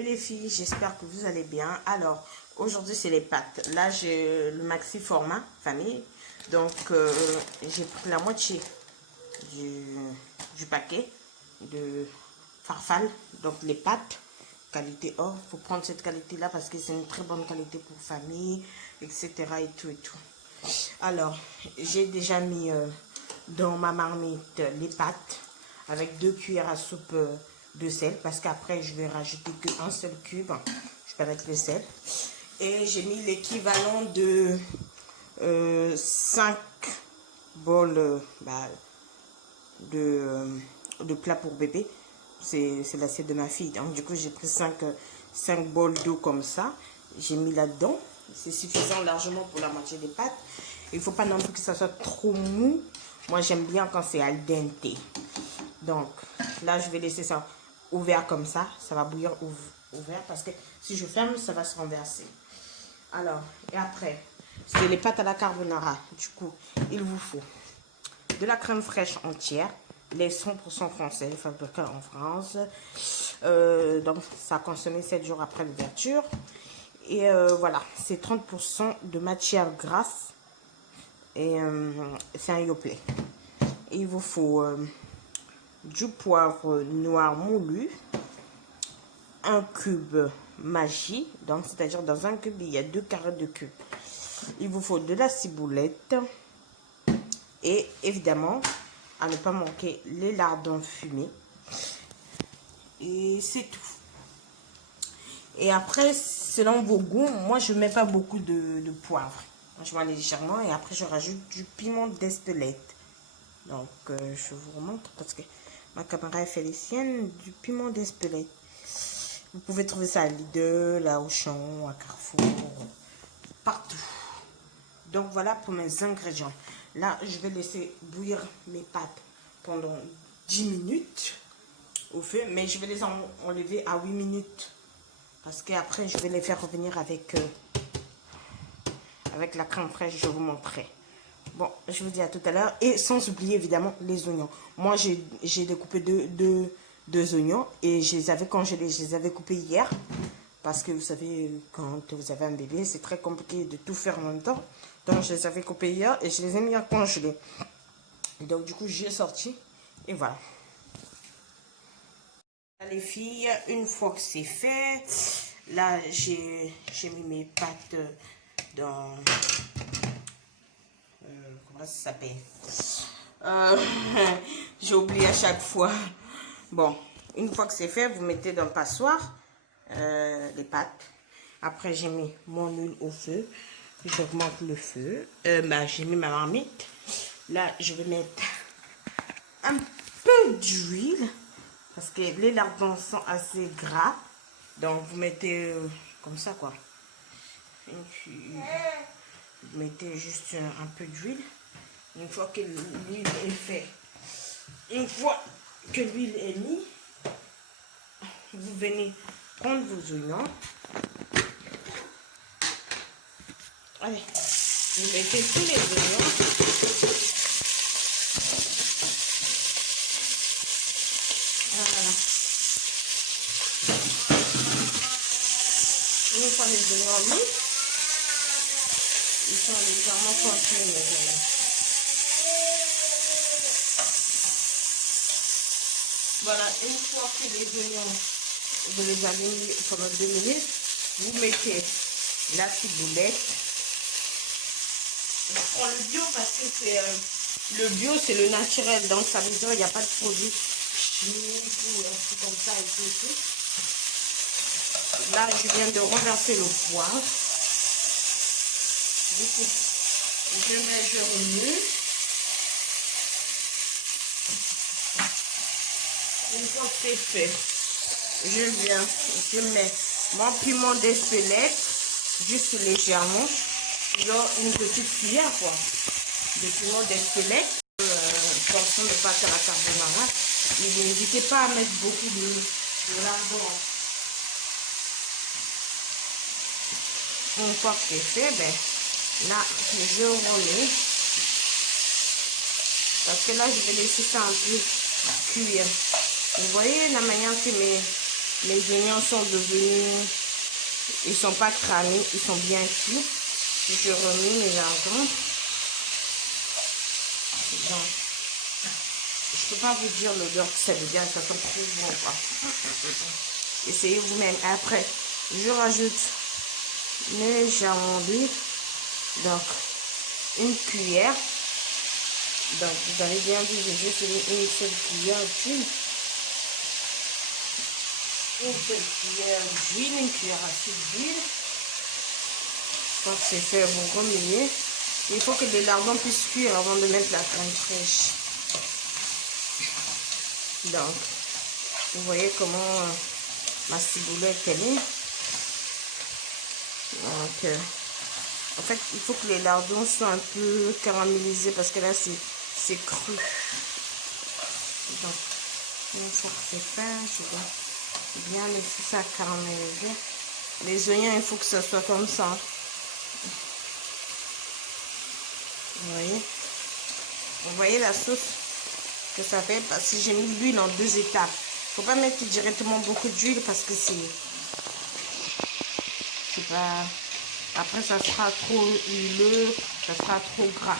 Salut les filles, j'espère que vous allez bien. Alors, aujourd'hui c'est les pâtes. Là, j'ai le maxi format famille. Donc, j'ai pris la moitié du paquet de Farfal. Donc, les pâtes, qualité or. Il faut prendre cette qualité-là parce que c'est une très bonne qualité pour famille, etc. et tout et tout. Alors, j'ai déjà mis dans ma marmite les pâtes avec 2 cuillères à soupe de sel parce qu'après je vais rajouter qu'un seul cube. Je vais mettre le sel. Et j'ai mis l'équivalent de 5 bols de plats pour bébé. C'est l'assiette de ma fille. Donc du coup j'ai pris 5 bols d'eau comme ça. J'ai mis là-dedans. C'est suffisant largement pour la moitié des pâtes. Il ne faut pas non plus que ça soit trop mou. Moi j'aime bien quand c'est al dente. Donc là je vais laisser ça ouvert comme ça. Ça va bouillir ouvert parce que si je ferme ça va se renverser. Alors et après c'est les pâtes à la carbonara. Du coup il vous faut de la crème fraîche entière. Les 100% français, fabriqués en France. Donc, ça a consommé 7 jours après l'ouverture. Et voilà, c'est 30% de matière grasse. Et c'est un Yoplait. Il vous faut du poivre noir moulu. Un cube Maggi. Donc, c'est-à-dire dans un cube, il y a 2 carrés de cube. Il vous faut de la ciboulette. Et évidemment, à ne pas manquer les lardons fumés. Et c'est tout. Et après, selon vos goûts, moi je ne mets pas beaucoup de poivre. Je mets légèrement et après je rajoute du piment d'Espelette. Donc je vous remontre parce que ma caméra est fait les siennes, du piment d'Espelette. Vous pouvez trouver ça à Lidl, à Auchan, à Carrefour, partout. Donc voilà pour mes ingrédients. Là, je vais laisser bouillir mes pâtes pendant 10 minutes au feu. Mais je vais les enlever à 8 minutes. Parce qu'après, je vais les faire revenir avec la crème fraîche. Je vous montrerai. Bon, je vous dis à tout à l'heure. Et sans oublier évidemment les oignons. Moi, j'ai découpé deux oignons. Et je les avais congelés. Je les avais coupés hier. Parce que vous savez, quand vous avez un bébé, c'est très compliqué de tout faire en même temps. Donc, je les avais coupés hier et je les ai mis à congeler. Donc, du coup, j'ai sorti et voilà. Les filles, une fois que c'est fait, là, j'ai mis mes pâtes dans... comment ça s'appelle j'ai oublié à chaque fois. Bon, une fois que c'est fait, vous mettez dans le passoire les pâtes. Après, j'ai mis mon huile au feu. J'augmente le feu. J'ai mis ma marmite. Là, je vais mettre un peu d'huile. Parce que les lardons sont assez gras. Donc, vous mettez comme ça, quoi. Vous mettez juste un peu d'huile. Une fois que l'huile est faite. Une fois que l'huile est mise, vous venez prendre vos oignons. Allez, vous mettez tous les oignons. Voilà. Une fois les oignons mis, ils sont légèrement congelés les oignons. Voilà, une fois que les oignons, vous les avez mis pendant 2 minutes, vous mettez la ciboulette. Je prends le bio parce que c'est le bio, c'est le naturel, donc ça veut dire il n'y a pas de produits chimiques ou un truc comme ça et tout et tout. Là, je viens de renverser le poivre. Du coup, je remue. Une fois que c'est fait, je mets mon piment d'Espelette, juste légèrement, genre une petite cuillère quoi, de piment d'Espelette, portion de pâte à la carbonara. Et n'hésitez pas à mettre beaucoup de lardons. Une fois que c'est fait, là, je remets. Parce que là, je vais laisser ça un peu cuire. Vous voyez la manière que Les oignons sont devenus, ils sont pas cramés, ils sont bien cuits. Je remets mes lardons. Donc, je peux pas vous dire l'odeur que ça devient, ça sent trop bon quoi. Essayez vous-même. Après, je rajoute mes jambons d'huile. Donc, une cuillère. Donc, vous avez bien vu, j'ai juste mis une seule cuillère d'huile. Une seule cuillère d'huile, une cuillère à soupe d'huile. Quand c'est fait, vous remuez. Il faut que les lardons puissent cuire avant de mettre la crème fraîche. Donc, vous voyez comment ma ciboulette elle est. Donc, en fait, il faut que les lardons soient un peu caramélisés parce que là, c'est cru. Donc, une fois que c'est fait, je dois bien laisser ça caraméliser. Les oignons, il faut que ça soit comme ça. Vous voyez la sauce que ça fait parce que j'ai mis l'huile en 2 étapes. Faut pas mettre directement beaucoup d'huile parce que c'est pas. Après, ça sera trop huileux, ça sera trop gras.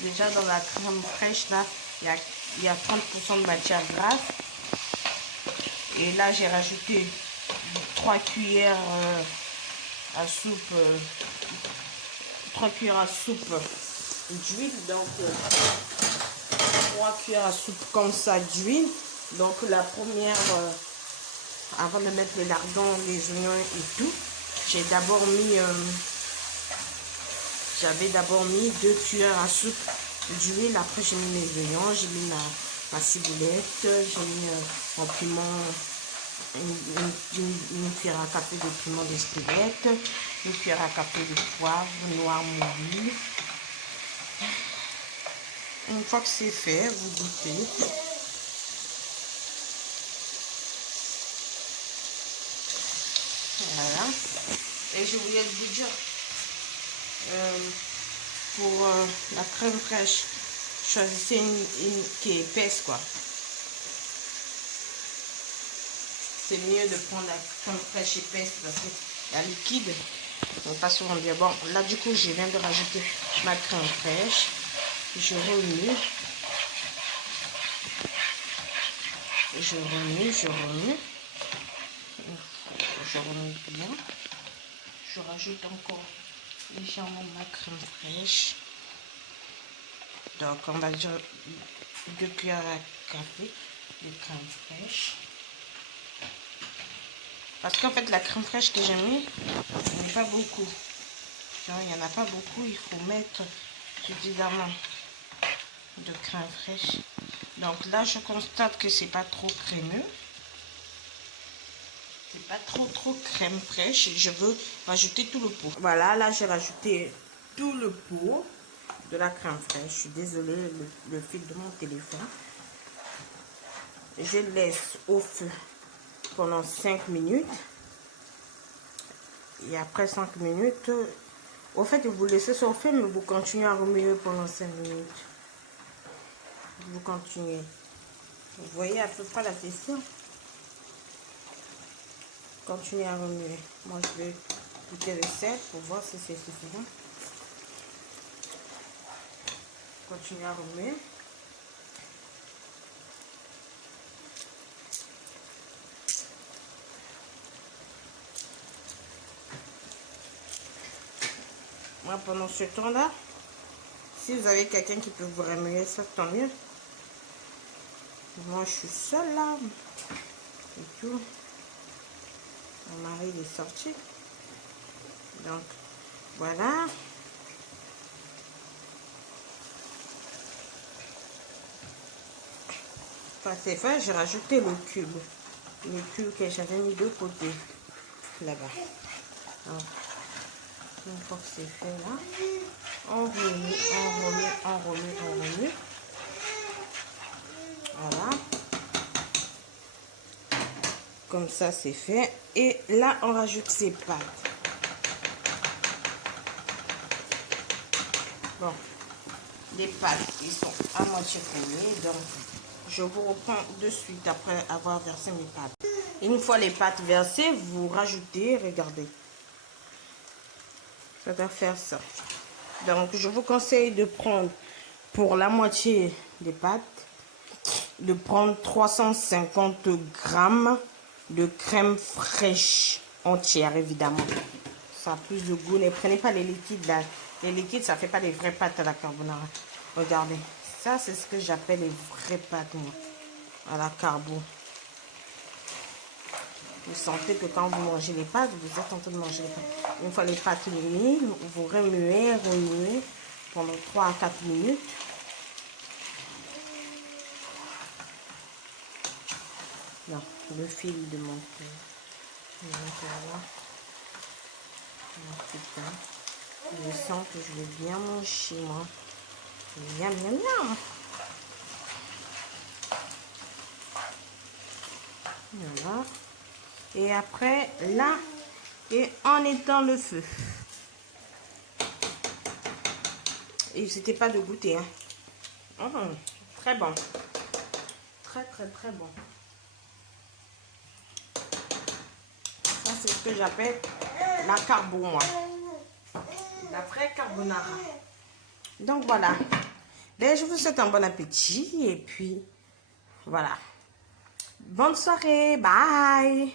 Déjà dans la crème fraîche là, il y a 30% de matière grasse. Et là, j'ai rajouté 3 cuillères à soupe. 3 cuillères à soupe d'huile, donc 3 cuillères à soupe comme ça d'huile. Donc la première, avant de mettre les lardons, les oignons et tout, j'avais d'abord mis 2 cuillères à soupe d'huile. Après j'ai mis mes oignons, j'ai mis ma ciboulette, j'ai mis mon piment, une cuillère à café de piment d'Espelette, une cuillère à café de poivre noir moulu. Une fois que c'est fait, vous goûtez. Voilà. Et je voulais vous dire, pour la crème fraîche, choisissez une qui est épaisse quoi. C'est mieux de prendre la crème fraîche épaisse parce que la liquide, on passe souvent bien. Bon, là du coup, je viens de rajouter ma crème fraîche. Je remue. Je remue. Je remue bien. Je rajoute encore légèrement ma crème fraîche. Donc, on va dire 2 cuillères à café de crème fraîche. Parce qu'en fait, la crème fraîche que j'ai mis, il n'y en a pas beaucoup. Il n'y en a pas beaucoup, il faut mettre suffisamment de crème fraîche. Donc là, je constate que c'est pas trop crémeux. C'est pas trop crème fraîche. Je veux rajouter tout le pot. Voilà, là, j'ai rajouté tout le pot de la crème fraîche. Je suis désolée, le fil de mon téléphone. Je laisse au feu pendant 5 minutes. Et après 5 minutes, au fait, vous laissez ça au feu, mais vous continuez à remuer pendant 5 minutes. Vous continuez. Vous voyez à peu près la question. Continuez à remuer. Moi, je vais goûter le sel pour voir si c'est suffisant. Continuez à remuer. Moi, pendant ce temps-là, si vous avez quelqu'un qui peut vous remuer ça, tant mieux. Moi, je suis seule là. Et tout. Mon mari il est sorti. Donc, voilà. Quand c'est fait, j'ai rajouté le cube. Le cube que j'avais mis de côté. Là-bas. Une fois que c'est fait là, on remue. Voilà. Comme ça, c'est fait. Et là, on rajoute ses pâtes. Bon, les pâtes, ils sont à moitié crémées. Donc, Je vous reprends de suite après avoir versé mes pâtes. Une fois les pâtes versées, vous rajoutez, regardez. Ça doit faire ça. Donc, je vous conseille de prendre pour la moitié des pâtes, de prendre 350 grammes de crème fraîche entière, évidemment. Ça a plus de goût. Ne prenez pas les liquides là. Les liquides, ça ne fait pas des vraies pâtes à la carbonara. Regardez. Ça, c'est ce que j'appelle les vraies pâtes, moi, à la carbo. Vous sentez que quand vous mangez les pâtes, vous êtes en train de manger les pâtes. Une fois les pâtes unies, vous remuez pendant 3 à 4 minutes. Non, le fil de mon voilà. Je sens que je vais bien manger, moi. Miam, miam, miam. Voilà. Et après, là, et en éteint le feu. Et n'hésitez pas de goûter. Hein. Très bon. Très, très, très bon. Ça, c'est ce que j'appelle la carbo, moi. La vraie carbonara. Donc, voilà. Ben, je vous souhaite un bon appétit. Et puis, voilà. Bonne soirée. Bye.